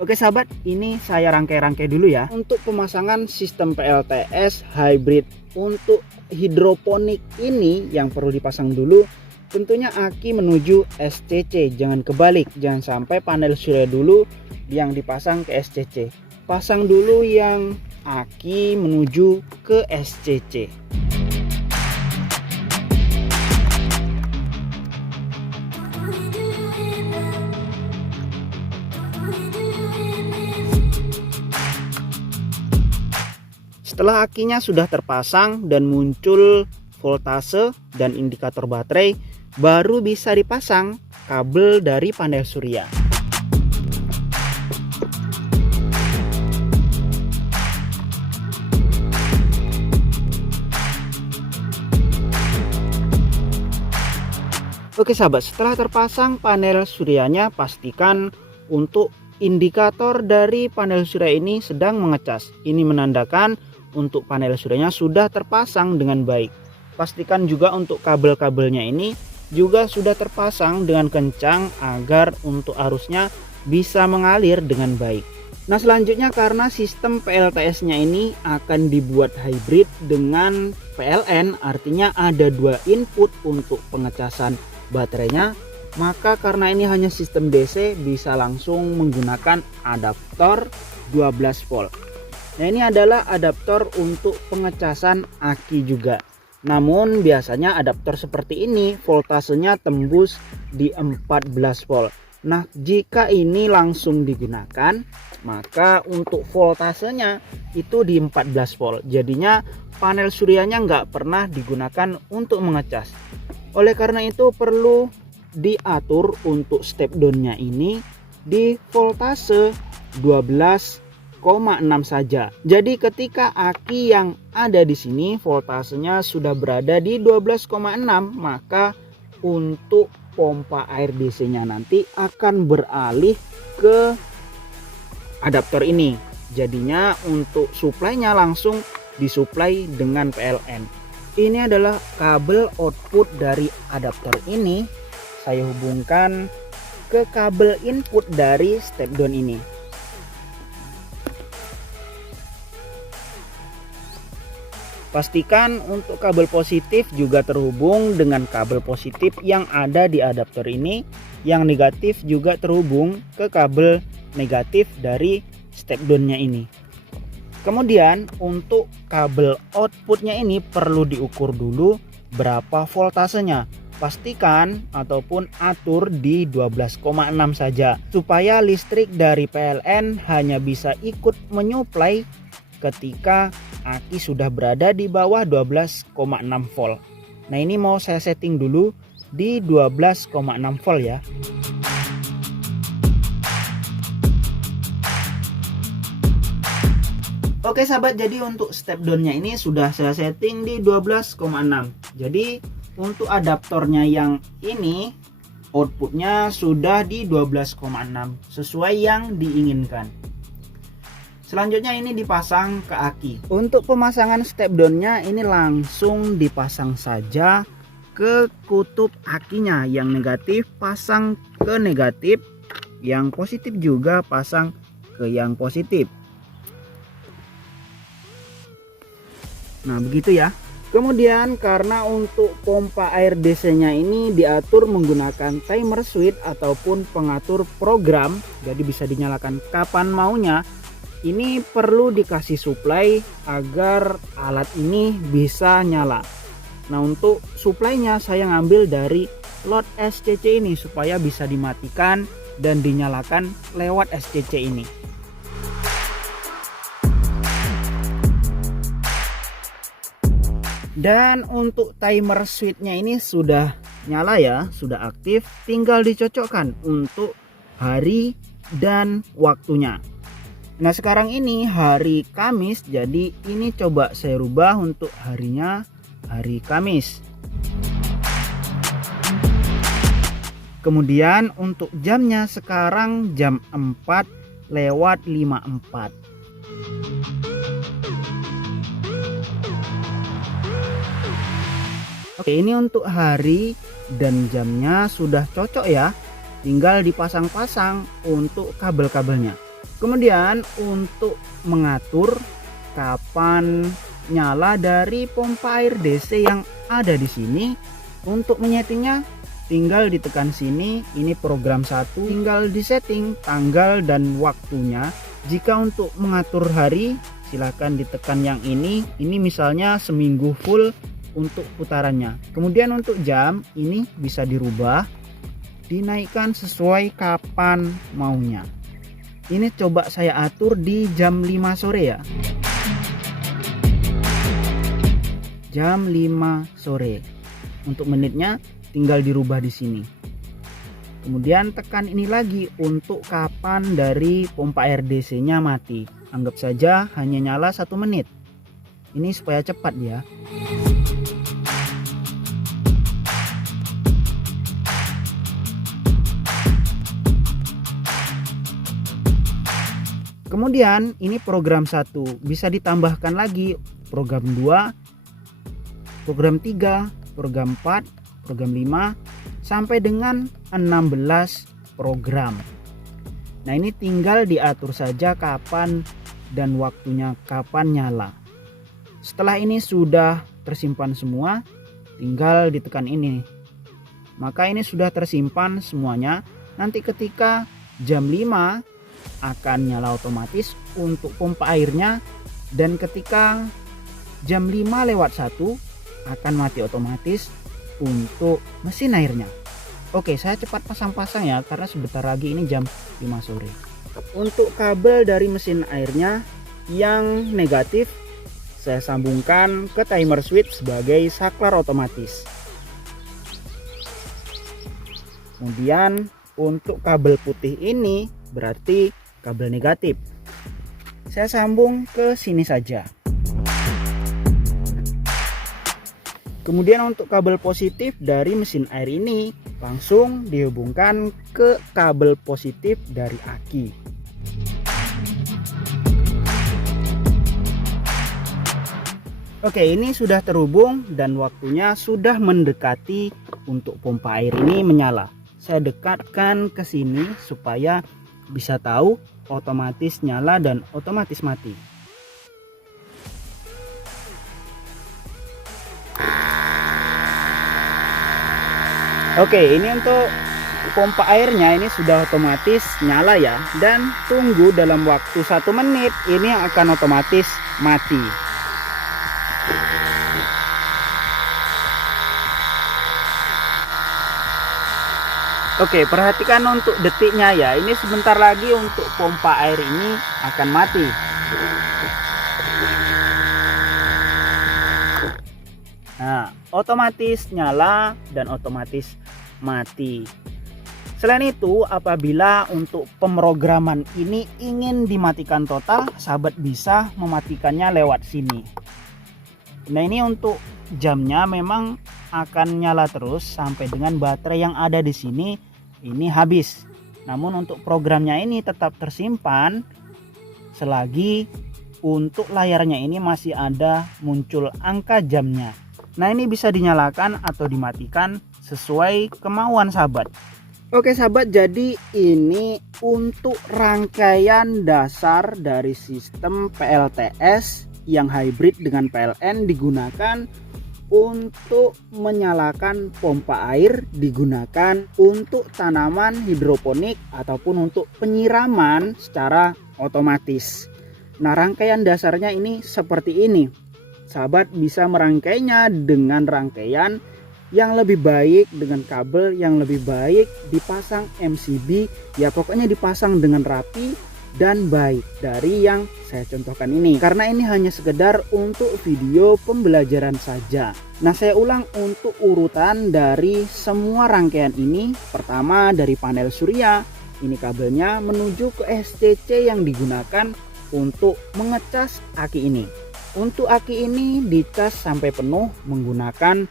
Oke sahabat, ini saya rangkai-rangkai dulu ya. Untuk pemasangan sistem PLTS hybrid untuk hidroponik ini yang perlu dipasang dulu, tentunya aki menuju SCC, jangan kebalik, jangan sampai panel surya dulu yang dipasang ke SCC. Pasang dulu yang aki menuju ke SCC. Setelah akinya sudah terpasang dan muncul voltase dan indikator baterai, baru bisa dipasang kabel dari panel surya. Oke sahabat, setelah terpasang panel suryanya, pastikan untuk indikator dari panel surya ini sedang mengecas. Ini menandakan untuk panel suryanya sudah terpasang dengan baik. Pastikan juga untuk kabel-kabelnya ini juga sudah terpasang dengan kencang agar untuk arusnya bisa mengalir dengan baik. Nah selanjutnya, karena sistem PLTS-nya ini akan dibuat hybrid dengan PLN, artinya ada dua input untuk pengecasan baterainya, maka karena ini hanya sistem DC bisa langsung menggunakan adaptor 12 volt. Nah ini adalah adaptor untuk pengecasan aki juga. Namun biasanya adaptor seperti ini voltasenya tembus di 14 volt. Nah jika ini langsung digunakan, maka untuk voltasenya itu di 14 volt. Jadinya panel suryanya nggak pernah digunakan untuk mengecas. Oleh karena itu perlu diatur untuk step down-nya ini di voltase 12,6 saja. Jadi ketika aki yang ada di sini voltasenya sudah berada di 12,6, maka untuk pompa air DC-nya nanti akan beralih ke adaptor ini. Jadinya untuk suplainya langsung disuplai dengan PLN. Ini adalah kabel output dari adaptor ini. Saya hubungkan ke kabel input dari step down ini. Pastikan untuk kabel positif juga terhubung dengan kabel positif yang ada di adaptor ini. Yang negatif juga terhubung ke kabel negatif dari step down-nya ini. Kemudian untuk kabel outputnya ini perlu diukur dulu berapa voltasenya. Pastikan ataupun atur di 12,6 saja supaya listrik dari PLN hanya bisa ikut menyuplai ketika aki sudah berada di bawah 12,6 volt. Nah ini mau saya setting dulu di 12,6 volt ya. Oke sahabat, jadi untuk step down-nya ini sudah saya setting di 12,6. Jadi untuk adaptornya yang ini outputnya sudah di 12,6 sesuai yang diinginkan. Selanjutnya ini dipasang ke aki. Untuk pemasangan step down-nya ini langsung dipasang saja ke kutub akinya. Yang negatif pasang ke negatif, yang positif juga pasang ke yang positif. Nah begitu ya. Kemudian karena untuk pompa air DC-nya ini diatur menggunakan timer switch ataupun pengatur program, jadi bisa dinyalakan kapan maunya. Ini perlu dikasih supply agar alat ini bisa nyala. Nah untuk supply-nya saya ngambil dari load SCC ini supaya bisa dimatikan dan dinyalakan lewat SCC ini. Dan untuk timer switch-nya ini sudah nyala ya, sudah aktif, tinggal dicocokkan untuk hari dan waktunya. Nah sekarang ini hari Kamis, jadi ini coba saya rubah untuk harinya hari Kamis. Kemudian untuk jamnya sekarang jam 4:54. Oke, ini untuk hari dan jamnya sudah cocok ya. Tinggal dipasang-pasang untuk kabel-kabelnya. Kemudian untuk mengatur kapan nyala dari pompa air DC yang ada di sini, untuk menyetingnya tinggal ditekan sini. Ini program 1, tinggal disetting tanggal dan waktunya. Jika untuk mengatur hari silahkan ditekan yang ini misalnya seminggu full untuk putarannya. Kemudian untuk jam ini bisa dirubah, dinaikkan sesuai kapan maunya. Ini coba saya atur di jam 5 sore ya. Jam 5 sore. Untuk menitnya tinggal dirubah di sini. Kemudian tekan ini lagi untuk kapan dari pompa air DC-nya mati. Anggap saja hanya nyala 1 menit. Ini supaya cepat ya. Kemudian ini program 1, bisa ditambahkan lagi program 2, program 3, program 4, program 5 sampai dengan 16 program. Nah, ini tinggal diatur saja kapan dan waktunya kapan nyala. Setelah ini sudah tersimpan semua, tinggal ditekan ini. Maka ini sudah tersimpan semuanya. Nanti ketika jam 5 akan nyala otomatis untuk pompa airnya, dan ketika jam 5:01 akan mati otomatis untuk mesin airnya. Oke, saya cepat pasang-pasang ya karena sebentar lagi ini jam 5 sore. Untuk kabel dari mesin airnya yang negatif saya sambungkan ke timer switch sebagai saklar otomatis. Kemudian untuk kabel putih ini berarti kabel negatif. Saya sambung ke sini saja. Kemudian untuk kabel positif dari mesin air ini langsung dihubungkan ke kabel positif dari aki. Oke, ini sudah terhubung dan waktunya sudah mendekati untuk pompa air ini menyala. Saya dekatkan ke sini supaya bisa tahu otomatis nyala dan otomatis mati. Oke, ini untuk pompa airnya ini sudah otomatis nyala ya, dan tunggu dalam waktu 1 menit ini akan otomatis mati. Oke, perhatikan untuk detiknya ya. Ini sebentar lagi untuk pompa air ini akan mati. Nah, otomatis nyala dan otomatis mati. Selain itu, apabila untuk pemrograman ini ingin dimatikan total, sahabat bisa mematikannya lewat sini. Nah, ini untuk jamnya memang akan nyala terus sampai dengan baterai yang ada di sini ini habis. Namun untuk programnya ini tetap tersimpan selagi untuk layarnya ini masih ada muncul angka jamnya. Nah, ini bisa dinyalakan atau dimatikan sesuai kemauan sahabat. Oke sahabat, jadi ini untuk rangkaian dasar dari sistem PLTS yang hybrid dengan PLN digunakan untuk menyalakan pompa air, digunakan untuk tanaman hidroponik ataupun untuk penyiraman secara otomatis. Nah, rangkaian dasarnya ini seperti ini. Sahabat bisa merangkainya dengan rangkaian yang lebih baik, dengan kabel yang lebih baik, dipasang MCB, ya pokoknya dipasang dengan rapi dan baik dari yang saya contohkan ini, karena ini hanya sekedar untuk video pembelajaran saja. Nah, saya ulang untuk urutan dari semua rangkaian ini. Pertama dari panel surya, ini kabelnya menuju ke SCC yang digunakan untuk mengecas aki ini. Untuk aki ini dicas sampai penuh menggunakan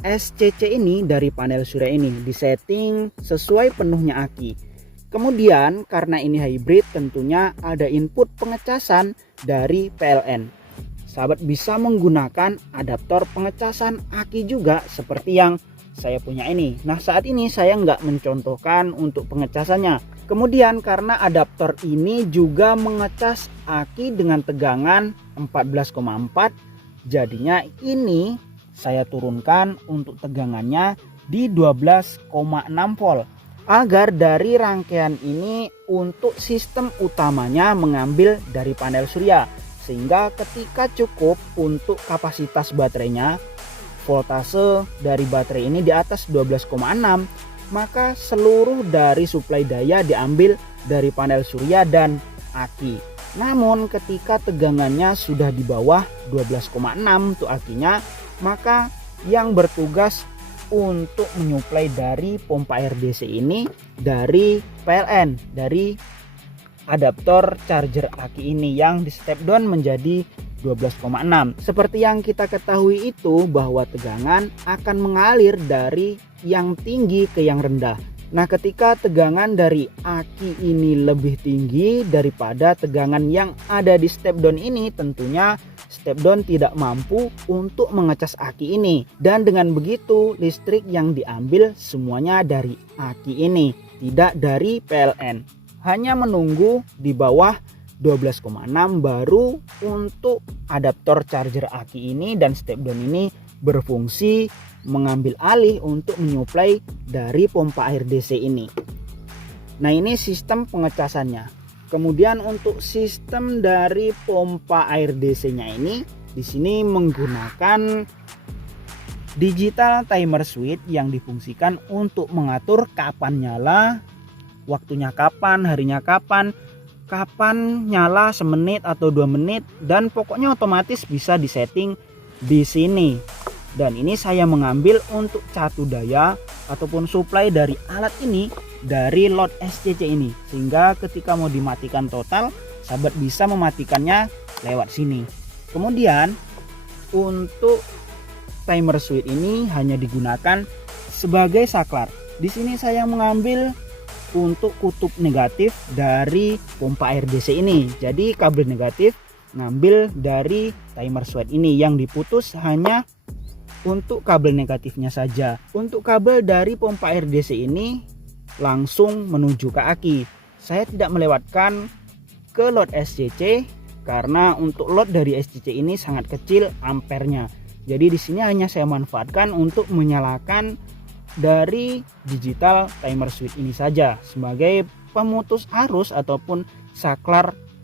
SCC ini dari panel surya ini, disetting sesuai penuhnya aki. Kemudian karena ini hybrid tentunya ada input pengecasan dari PLN. Sahabat bisa menggunakan adaptor pengecasan aki juga seperti yang saya punya ini. Nah, saat ini saya nggak mencontohkan untuk pengecasannya, Kemudian karena adaptor ini juga mengecas aki dengan tegangan 14,4, jadinya ini saya turunkan untuk tegangannya di 12,6 volt agar dari rangkaian ini untuk sistem utamanya mengambil dari panel surya, sehingga ketika cukup untuk kapasitas baterainya, voltase dari baterai ini di atas 12,6, maka seluruh dari suplai daya diambil dari panel surya dan aki. Namun ketika tegangannya sudah di bawah 12,6 untuk akinya, maka yang bertugas untuk menyuplai dari pompa air DC ini dari PLN, dari adaptor charger aki ini yang di step down menjadi 12,6. Seperti yang kita ketahui itu bahwa tegangan akan mengalir dari yang tinggi ke yang rendah. Nah, ketika tegangan dari aki ini lebih tinggi daripada tegangan yang ada di step down ini, tentunya step down tidak mampu untuk mengecas aki ini. Dan dengan begitu listrik yang diambil semuanya dari aki ini, tidak dari PLN. Hanya menunggu di bawah 12,6 baru untuk adaptor charger aki ini dan step down ini berfungsi mengambil alih untuk menyuplai dari pompa air DC ini. Nah, ini sistem pengecasannya. Kemudian untuk sistem dari pompa air DC-nya ini di sini menggunakan digital timer switch yang difungsikan untuk mengatur kapan nyala, waktunya kapan, harinya kapan, kapan nyala semenit atau 2 menit, dan pokoknya otomatis bisa disetting di sini. Dan ini saya mengambil untuk catu daya ataupun suplai dari alat ini dari load SCC ini, sehingga ketika mau dimatikan total, sahabat bisa mematikannya lewat sini. Kemudian untuk timer switch ini hanya digunakan sebagai saklar. Di sini saya mengambil untuk kutub negatif dari pompa air DC ini. Jadi kabel negatif ngambil dari timer switch ini, yang diputus hanya untuk kabel negatifnya saja. Untuk kabel dari pompa air DC ini langsung menuju ke aki. Saya tidak melewatkan ke load SCC karena untuk load dari SCC ini sangat kecil ampernya. Jadi di sini hanya saya manfaatkan untuk menyalakan dari digital timer switch ini saja sebagai pemutus arus ataupun saklar